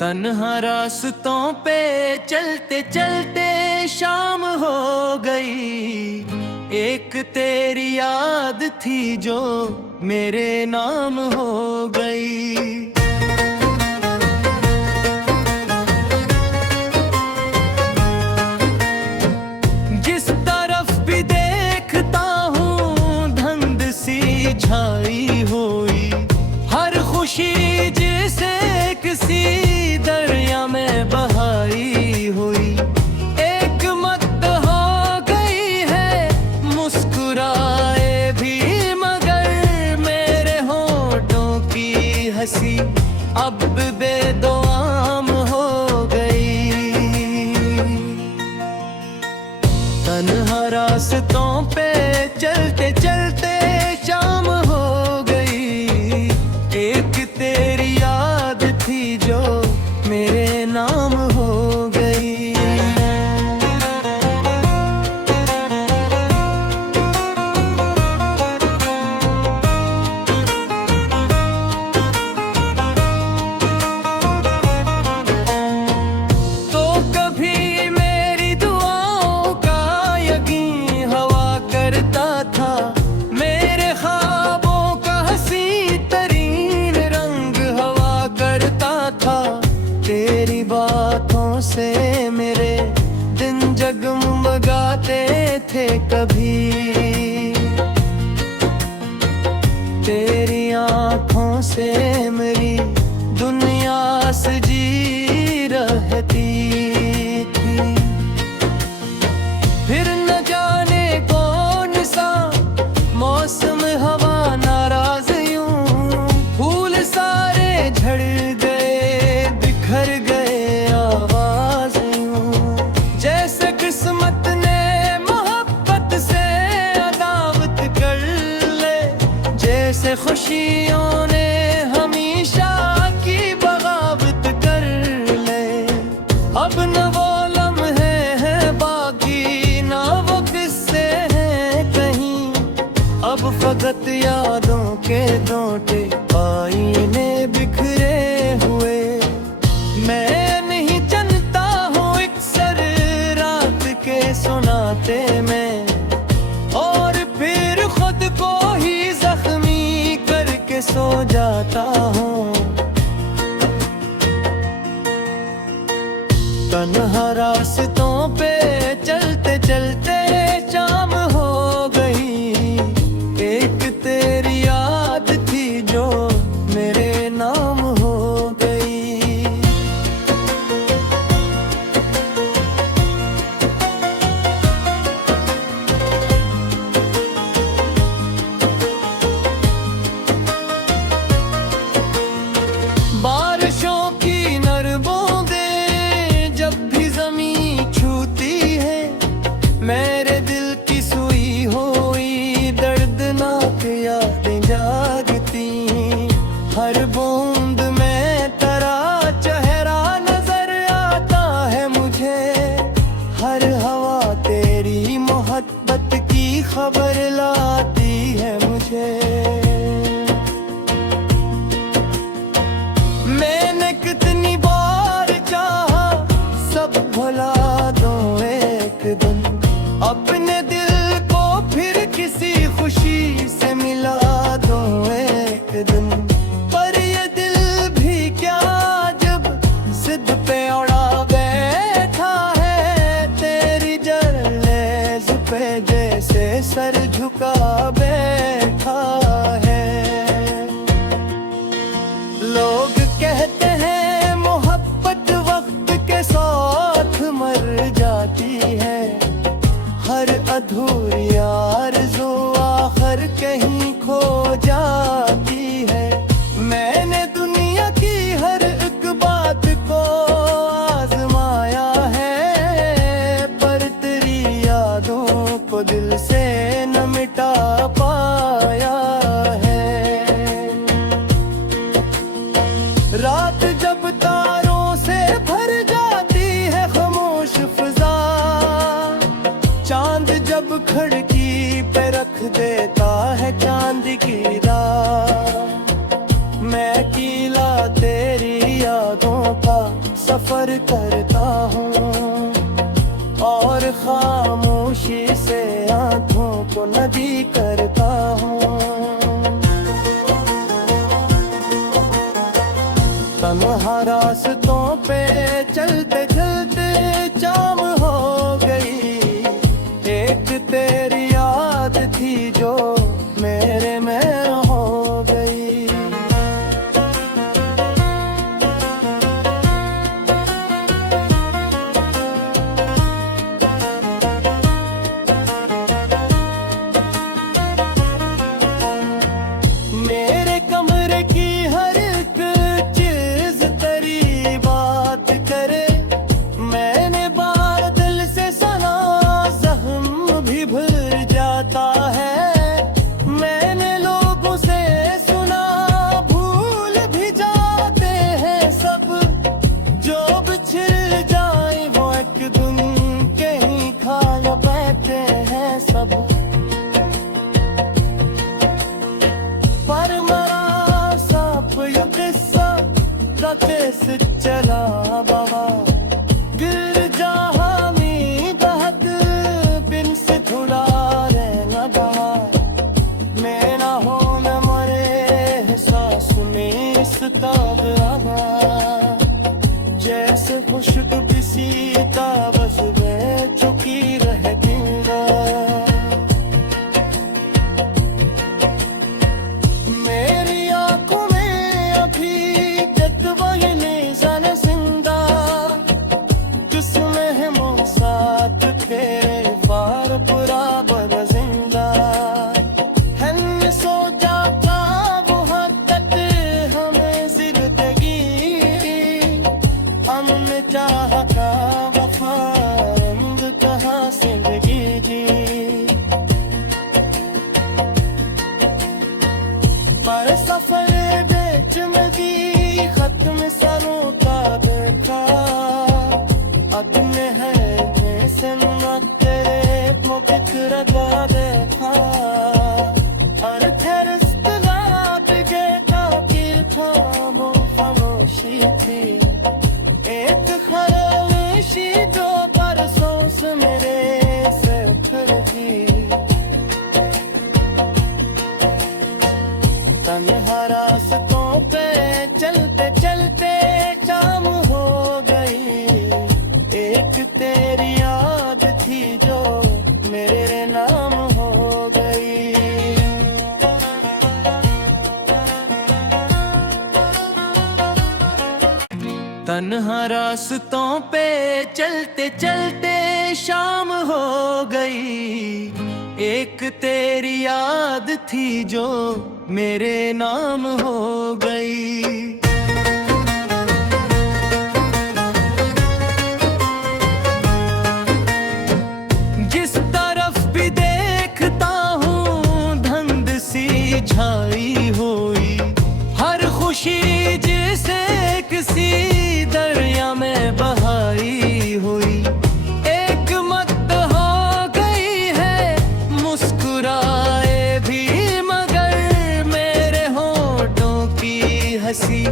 तन्हा रास्तों पे चलते चलते शाम हो गई। एक तेरी याद थी जो मेरे नाम हो गई। जिस तरफ भी देखता हूँ धुंध सी छाई हुई। हर खुशी जिसे किसी दरिया में बहाई हुई। एक मत हो गई है मुस्कुराए भी, मगर मेरे होठों की हंसी अब बेदुआम हो गई। तन्हा रास्तों पे चलते चलते शाम हो गई। एक तेरी याद थी जो मेरे नाम हो गई। तो कभी मेरी दुआओं का यकीन हवा करता था। मेरे ख्वाबों का हंसी तरीन रंग हवा करता था। तेरी बातों से मेरे दिन जगमगाते थे कभी। तेरी आँखों से मेरी दुनिया सजी रहती थी। फिर न जाने कौन सा मौसम हवा नाराज यूं, फूल सारे झड़ गए बिखर गए आवाज यूं। जैसे किस्मत ने मोहब्बत से अदावत कर ले, जैसे खुशियों ने हमेशा की बगावत कर ले। अब न वो लम्हे हैं बाकी ना वो किस्से हैं कहीं। अब फकत यादों के दोटे आईने बिखरे हुए। मैं नहीं जानता हूँ एक सर रात के सुनाते में, और फिर खुद को ही जख्मी करके सो जाता हूँ। तन्हा रास्तों पे चलते चलते शाम हो गई। एक तेरी याद थी जो मेरे नाम हो गई। बारिशों की नर बूंदें जब भी ज़मीं राहों का सफर करता हूँ और खामोशी से आंखों को नदी करता हूँ। तन्हा रास्तों पे चलते चलते शाम हो गई, एक तेरी याद थी जो मेरे में हो गई। मेरे कमरे की हर एक चीज तेरी बात करे, मैंने बादल से सना जख्म भी भूल जाता है। मैंने लोगों से सुना भूल भी जाते हैं सब, जो बिछड़ जाए वो एक दिन कहीं खाया बैठे हैं सब। पर मरा सांप ये किस्सा कैसे चला बाबा, गिर जा हामी बहक बिन से थोड़ा रहना गा। मैं ना हो न मरे सांस में इस ताब आवा, जैसे खुशक बिसीता बस मैं चुकी रह गिंगा। मेरी आंखों में अभी जतवाए निशान जिंदा, जिसमें है साथ तेरे पार पूरा बड़ा जिंदा। हमने सोचा था वहाँ तक हमें जिंदगी, हमने चाहा था वफा रंग कहाँ जिंदगी जी। पर सफर बेच मगी खत्म सरों का देखा, अदमे है जैसे तेरे को बिखरा देखा। और थेरस्त रात के ताकीर था वो खामोशी थी, एक खामोशी जो बरसों से मेरे से उखड़ती। तन्हा रास्तों पे चलते चलते शाम हो गई, एक तेरी याद थी जो मेरे नाम हो गई। तन्हा रास्तों पे चलते चलते शाम हो गई, एक तेरी याद थी जो मेरे नाम हो गई। जिस तरफ भी देखता हूँ धुंध सी छाई हुई, हर खुशी जिसे किसी दरिया में बहाई हुई। एक मत हो गई है मुस्कुराए भी, मगर मेरे होठों की हंसी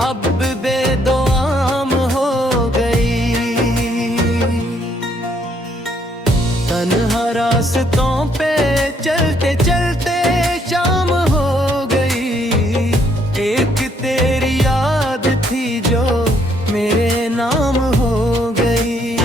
अब बेदोआम हो गई। तन्हा रास्तों पे चलते चलते शाम हो गई, एक तेरी याद थी जो मेरे नाम हो गई।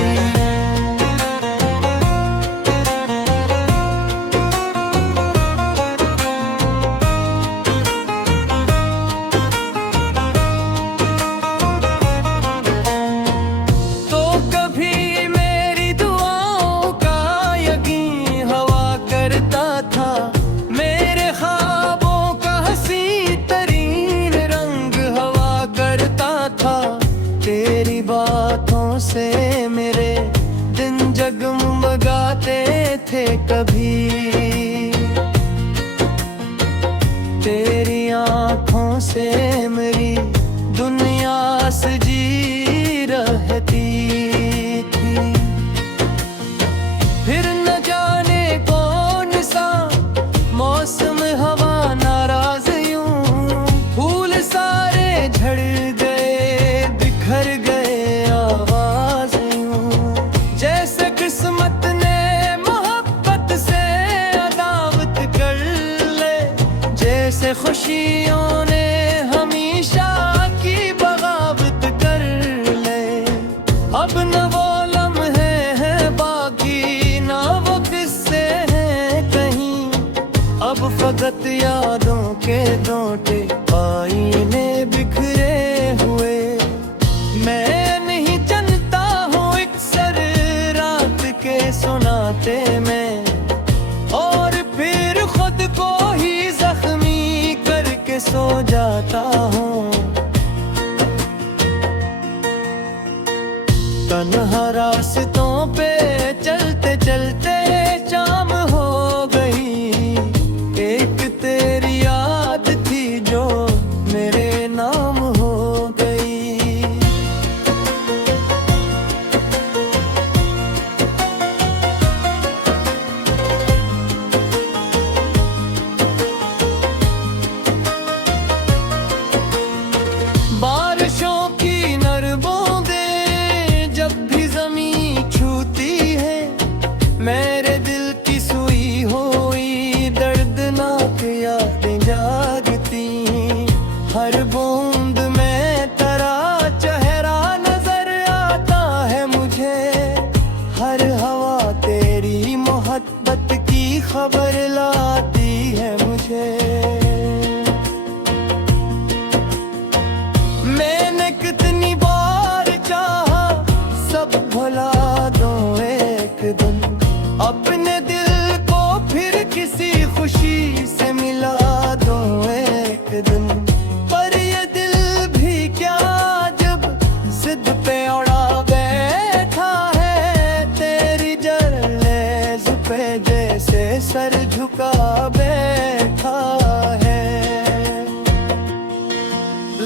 तो कभी मेरी दुआओं का यकीन हवा करता था, मेरे ख्वाबों का हंसी तरीन रंग हवा करता था। तेरी बातों से मेरे दिन जगमगाते थे कभी, तेरी आंखों से मेरी दुनिया सजी रहती थी। फिर न जाने कौन सा मौसम हवा नाराज यूं, फूल सारे झड़ गए बिखर के टोटे आईने बिखरे हुए। मैं नहीं जानता हूँ एक सर रात के सुनाते में, और फिर खुद को ही जख्मी करके सो जाता हूँ। तन्हा रास्तों पे चलते चलते शाम हो गई, एक तेरी याद थी जो मेरे नाम हो गई। बारिशों की नर बूंदें जब भी ज़मीं छूती है, मेरे दिल की सुई हुई दर्दनाक यादें जागती। हर बूंद में तेरा चेहरा नजर आता है मुझे, हर हवा तेरी मोहब्बत की खबर लाती है मुझे। मैंने कितनी बार चाहा सब भुला दूं एक दिन, अपने दिल को फिर किसी खुशी से मिला दूं एक दिन। पर ये दिल भी क्या जब जिद पे अड़ा बैठा है, तेरी जरलेज़ पे जैसे सर झुका बैठा है।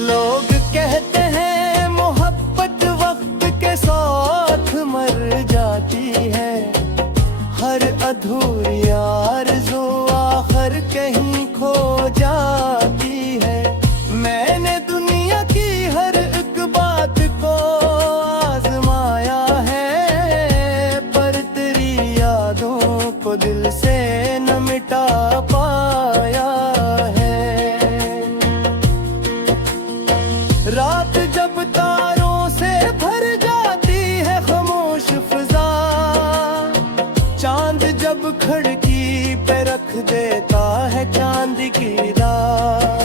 लोग कहते हैं मोहब्बत वक्त के साथ मर जाती है, हर अधूरी आरज़ू आखिर कहीं खो जाती है। मैंने दुनिया की हर एक बात को आजमाया है, पर तेरी यादों को दिल से न मिटा पाया है। रात जब तारों से भर जाती है खामोश फिजा, चांद जब खिड़की पे रख देता है चांद की राह,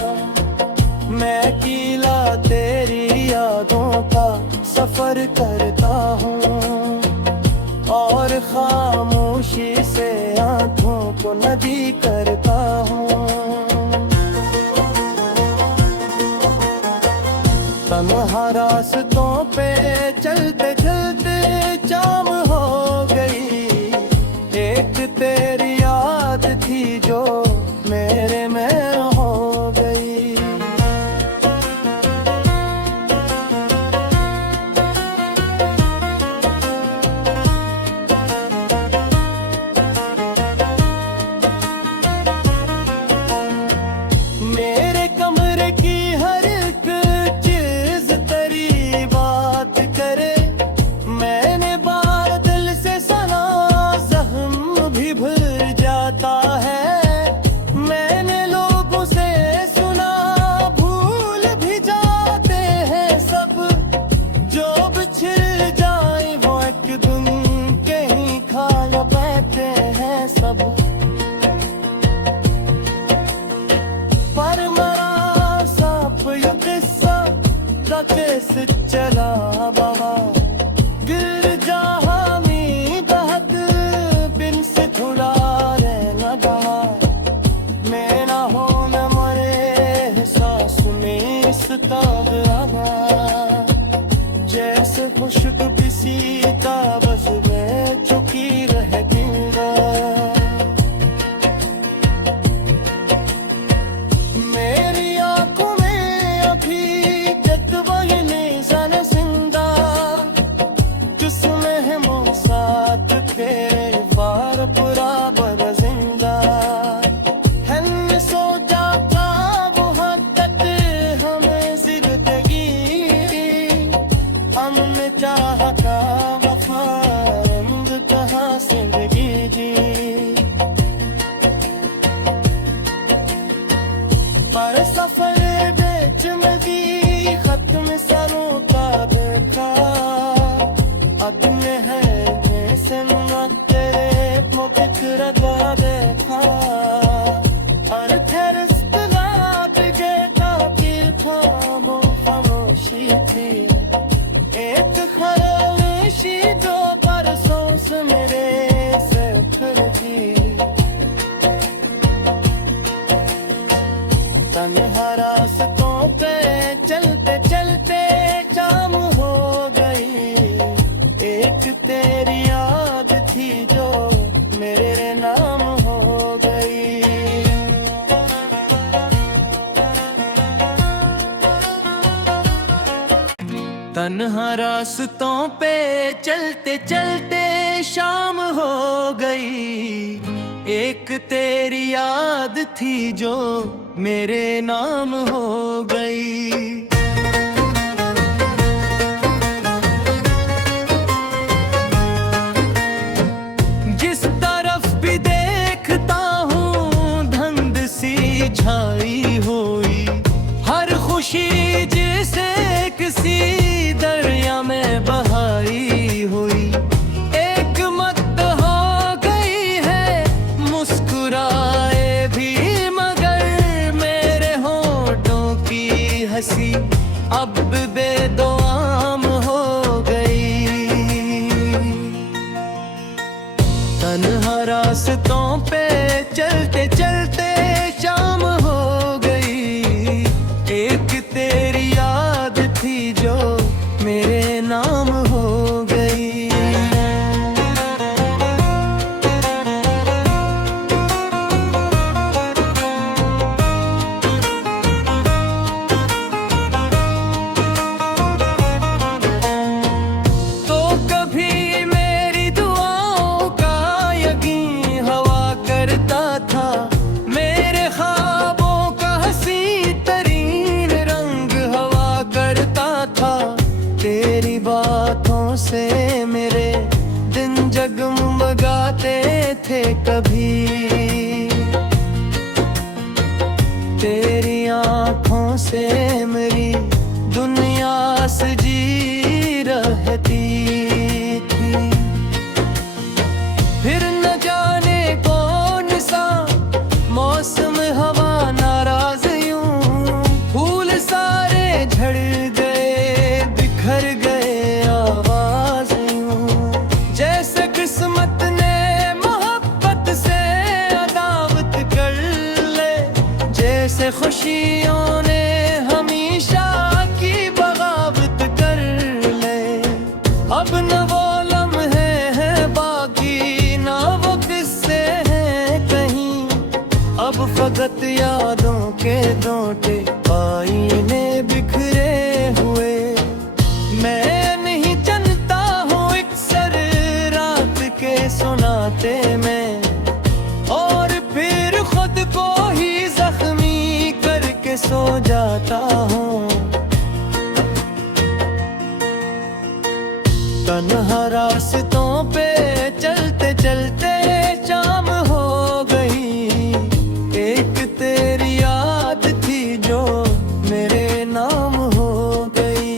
मैं अकेला तेरी यादों का सफर करता हूँ, और खामोशी से आंखों को नदी करता हूँ। तन्हा रास्तों पे चलते चलते शाम हो गई, एक तेरी याद थी जो मेरे में हो गई। मेरे कमरे की हर एक चीज तेरी बात करे, मैंने बादल से सना जख्म भी भूल जाता है। मैंने लोगों से सुना भूल भी जाते हैं सब, जो बिछड़ जाए वो एक दिन कहीं खा बैठे हैं सब। पर मरा सांप ये किस्सा कैसे चला बाबा, गिर जहाँ में बहक बिन से थोड़ा रहना गवा। मैं ना हो न मरे सांस में इस ताब आना, जैसे खुशक किसी ताबज़ में चुकी रह गिरा। मेरी आंखों में अभी जज्बा ये निज़ान जिंदा, जिसमें है मौसात तेरे फार बराबर जिंदा। हमने सोचा था वहाँ तक हमें जिंदगी, हमने चाहा था वफा रंग कहाँ जिंदगी जी। पर सफर बेच में भी खत्म सरों का बैठा, अपने है से तेरे को फिक्र देखा। और तन्हा रास्तों पे चलते चलते शाम हो गई, एक तेरी याद थी जो मेरे नाम हो गई। जिस तरफ भी देखता हूँ धुंध सी छाई हुई, हर खुशी जिसे किसी दरिया में बहाई हुई, एक मत हो गई है मुस्कुराए भी मगर मेरे होठों की हंसी अब बेदुआम हो गई। तन्हा रास्तों पे चलते चलते शाम हो गई, एक तेरी याद थी जो मेरे नाम हो गई। तो कभी मेरी दुआओं का यकीन हवा करता था, मेरे ख्वाबों का हंसी तरीन रंग हवा करता था। तेरी बातों से मेरे दिन जगमगाते थे कभी, तेरी आँखों से मेरी दुनिया सजी रहती थी। फिर न जाने कौन सा मौसम हवा नाराज यूं, फूल सारे झड़ गए बिखर गए आवाज यूं, जैसे किस्मत ने मोहब्बत से अदावत कर ले, जैसे खुशियों ने हमेशा की बगावत कर ले। अब न वो लम्हे हैं बाकी ना वो किस्से हैं कहीं, अब फकत यादों के डोंटे आईने बिखरे हुए। मैं नहीं जानता हूँ अक्सर रात के सुनाते में, और फिर खुद को ही जख्मी करके सो जाता हूँ। तन्हा रास्तों पे चलते चलते शाम हो गई, एक तेरी याद थी जो मेरे नाम हो गई।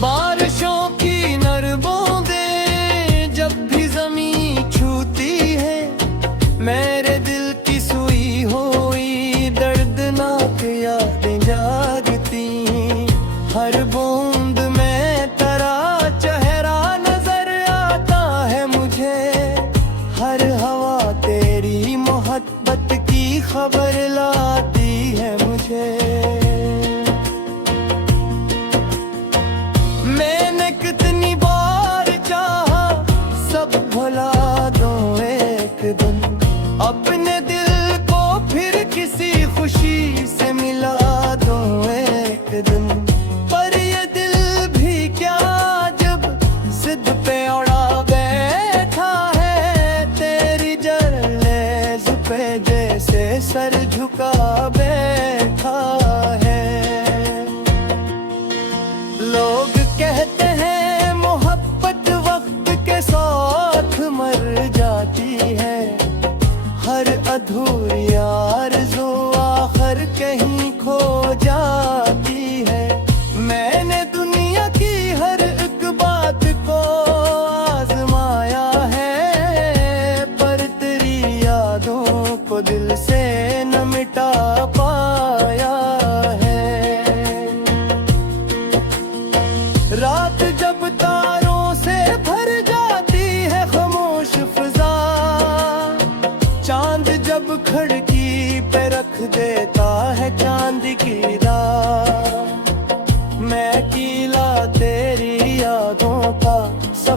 बारिशों की नर बूंदें जब भी ज़मीं छूती है, मेरे दिल की सुई हुई दर्दनाक यादें जागती। हर बूंद में तेरा चेहरा नजर आता है मुझे, हर हवा तेरी मोहब्बत की खबर लाती है मुझे। मैंने कितनी बार चाहा सब भुला दूं एक दिन, अपने दिल को फिर किसी खुशी से मिला दूं एक दिन। पर ये दिल भी क्या जब जिद पे अड़ा बैठा है, तेरी जरलेज़ पे जैसे सर झुका बैठा है। लोग कहते हैं मोहब्बत वक्त के साथ मर जाती है, हर अधूरी आरज़ू आखिर कहीं खो जाती है। मैंने दुनिया की हर एक बात को आज़मा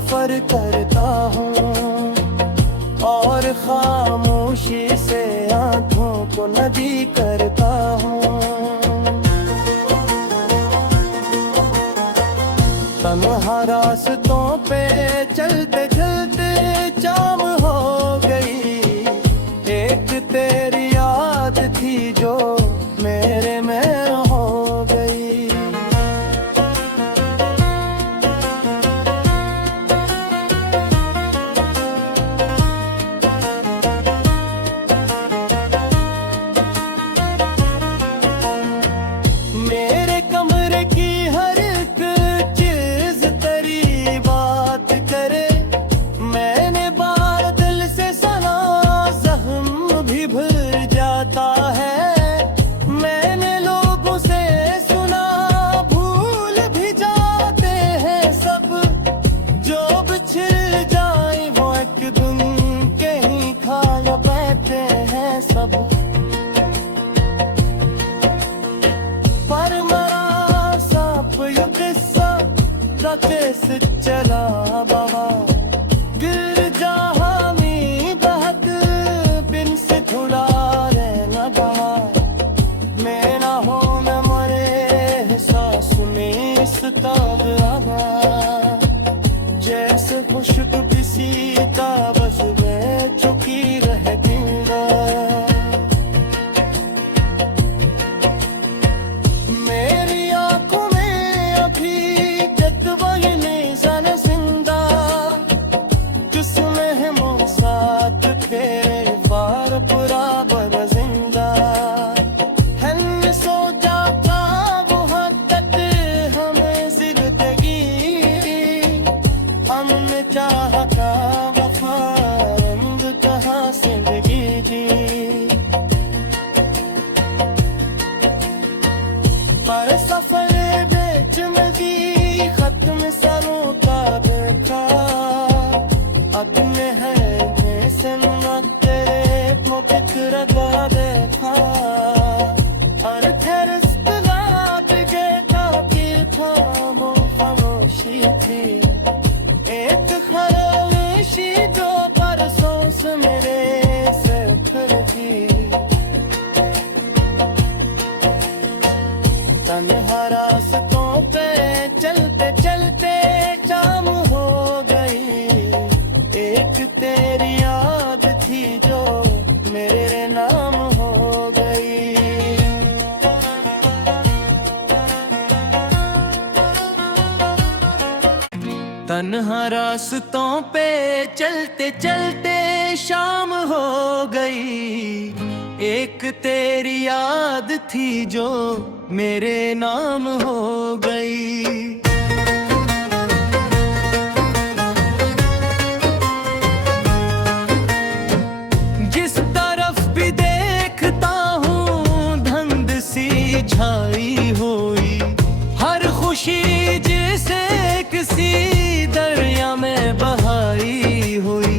सफर करता हूँ और खामोशी से आंखों को नदी करता हूँ। तन्हा रास्तों पे चलते चलते शाम हो गई, एक तेरी याद थी जो मेरे में हो गई। मेरे कमरे की हर एक चीज तेरी बात करे, मैंने बार दिल से सना जख्म भी भर जाता है। मैंने लोगों से सुना भूल भी जाते हैं सब, जो बिछड़ जाए वो एक दिन के ही खा बैठे हैं सब। पर मरा सांप ये किस्सा राकेश चला बाबा, गिर जा हामी बहक बिन से खुला रहना गा। मैं ना हो मैं मरे सांस में सताब आवा, जैसे खुशक किसी ताबस में चुकी रह दूंगा। मेरी आंखों में अभी जज्बा निज़ान जिंदा, जिसमें है मौसात तेरे पार पूरा बर जिंदा। हमने सोचा था वो हद तक हमें जिंदगी, हमने चाहा था वफा रंग कहाँ जिंदगी जी। पर सफर बेच मगी खत्म सरों का देखा, अपने है से तेरे को फिक्र गा देखा। और ठहरस्त रात गए काफी था वो खामोशी थी, एक खामोशी जो परसों से मेरे से उतर गई। तन्हा रास्तों पे चलते चलते शाम हो गई, एक तेरी याद थी जो मेरे नाम हो गई। तन्हा रास्तों पे चलते चलते शाम हो गई, एक तेरी याद थी जो मेरे नाम हो गई। जिस तरफ भी देखता हूँ धुंध सी छाई हुई, हर खुशी जिसे किसी दरिया में बहाई हुई।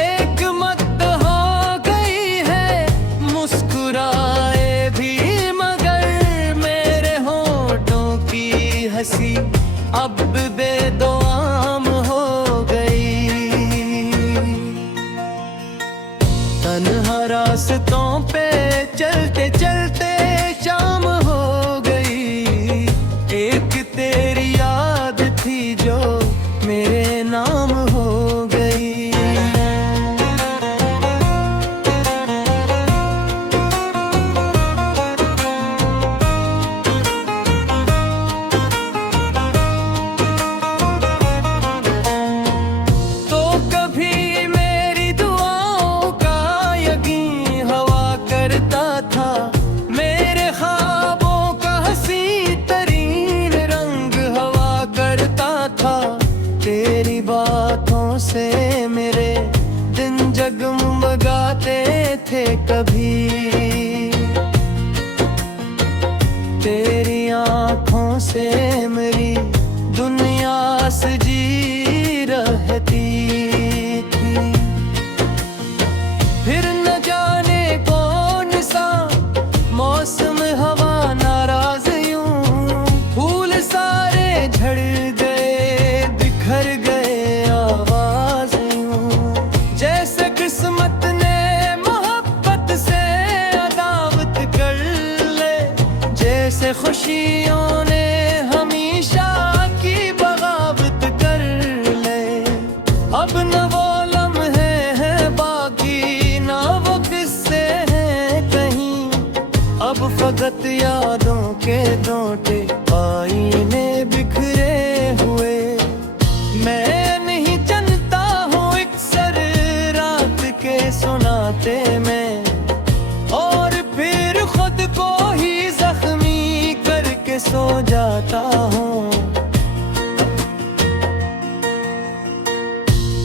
एक मत हो गई है मुस्कुराए भी मगर मेरे होठों की हंसी अब बेदुआम हो गई। तन्हा रास्तों पे चलते चलते शाम हो गई, एक तेरी याद थी जो मेरे नाम हो गई। तो कभी मेरी दुआओं का यकीन हवा करता था, मेरे ख्वाबों का हंसी तरीन रंग हवा करता था। तेरी बातों से मेरे दिन जगमगाते थे कभी, तेरी आँखों से मेरी दुनिया सजी रहती थी। फिर न जाने कौन सा मौसम हवा नाराज यूं, फूल सारे झड़ गए बिखर गए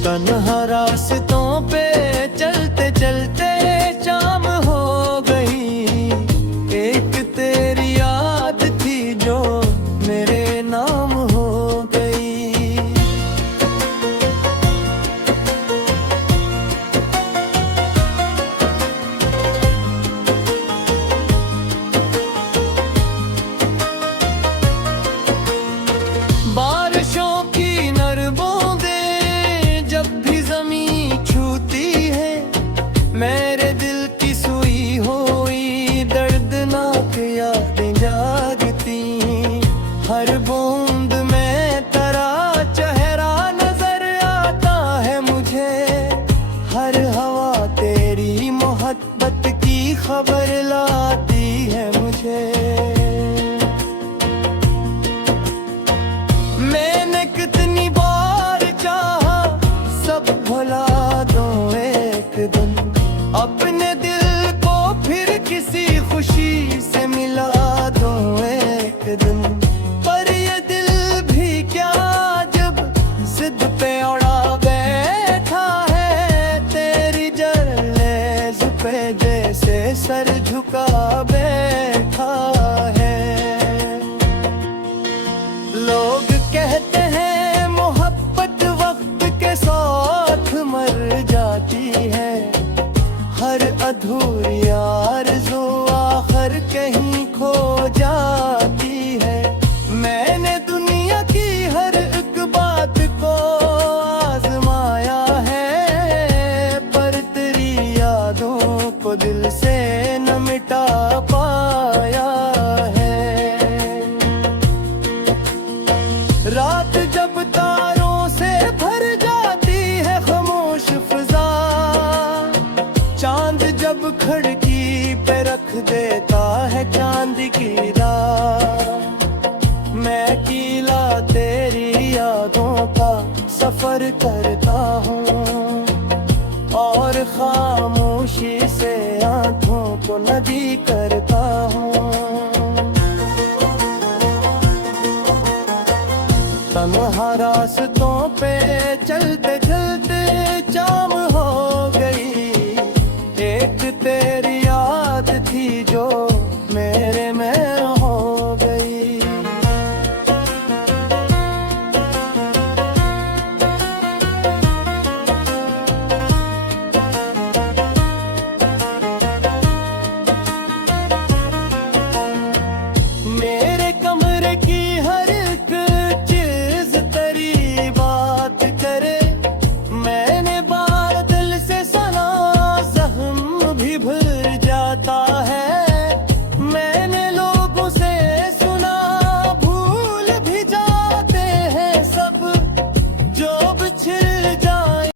तन्हा रास्तों पे चलते चलते शाम हो गई। एक तेरी याद थी जो मेरे नाम हो गई। बारिशों की नर बूंदें जब भी ज़मीं छूती है, मेरे दिल की सुई हुई दर्दनाक यादें जागती। हर बूंद में तेरा चेहरा नजर आता है मुझे, हर हवा तेरी मोहब्बत की खबर लाती है मुझे। मैंने कितनी बार चाहा सब भुला दूं एक दिन, अपने दिल को फिर किसी खुशी से मिला दूं एक दिन। पर ये दिल भी क्या जब जिद पे अड़ा बैठा है, तेरी जरलेज़ पे जैसे सर झुका बैठा है। लोग कहते हैं मोहब्बत वक्त के साथ मर जाती है, हर अधूरी आरज़ू आखिर कहीं खो जाती है। मैंने दुनिया की हर एक बात को आजमाया है, पर तेरी यादों को दिल से न मिटा पाया है। रात जब तारों से भर जाती है खामोश फिजा, चांद जब खिड़की पे रख देता है चांद की रात, मैं अकेला तेरी यादों का सफर करता हूँ, और खामोशी से आंखों को नदी करता हूँ। तन्हा रास्तों पे चलते